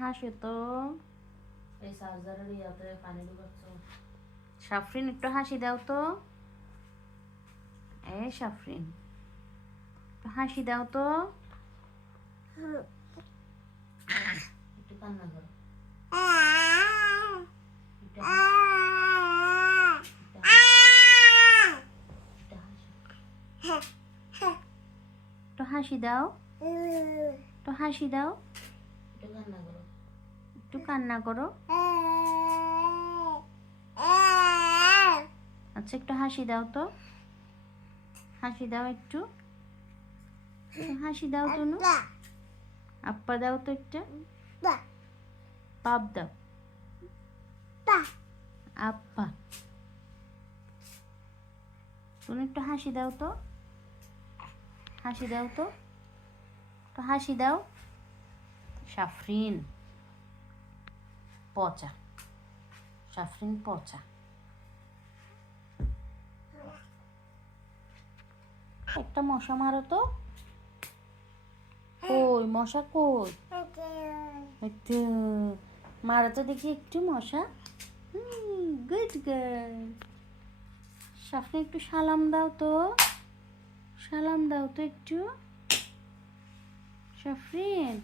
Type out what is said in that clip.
হাসো তো। এই চার্জারের ইয়াতে পানি ঢুকাচ্ছ। সাফরিন একটু হাসি দাও তো। এই সাফরিন একটু হাসি দাও তো। একটু কান্না করো। একটু হাসি দাও। একটু হাসি দাও। একটু কান্না করো। একটু কান্না করো। আচ্ছা একটু হাসি দাও তো। হাসি দাও একটু। হাসি দাও তো। আপ্পা দাও তো একটা। পাপ দাও। আপ্পা তুমি একটু হাসি দাও তো। হাসি দাও তো। তো হাসি দাও। সাফরিন পচা। সাফরিন পচা। একটা মশা মারো তো। কই মশা কই? একটু মারো তো দেখি একটু মশা। Good girl. সাফরিন একটু সালাম দাও তো। সালাম দাও তো একটু। সাফরিন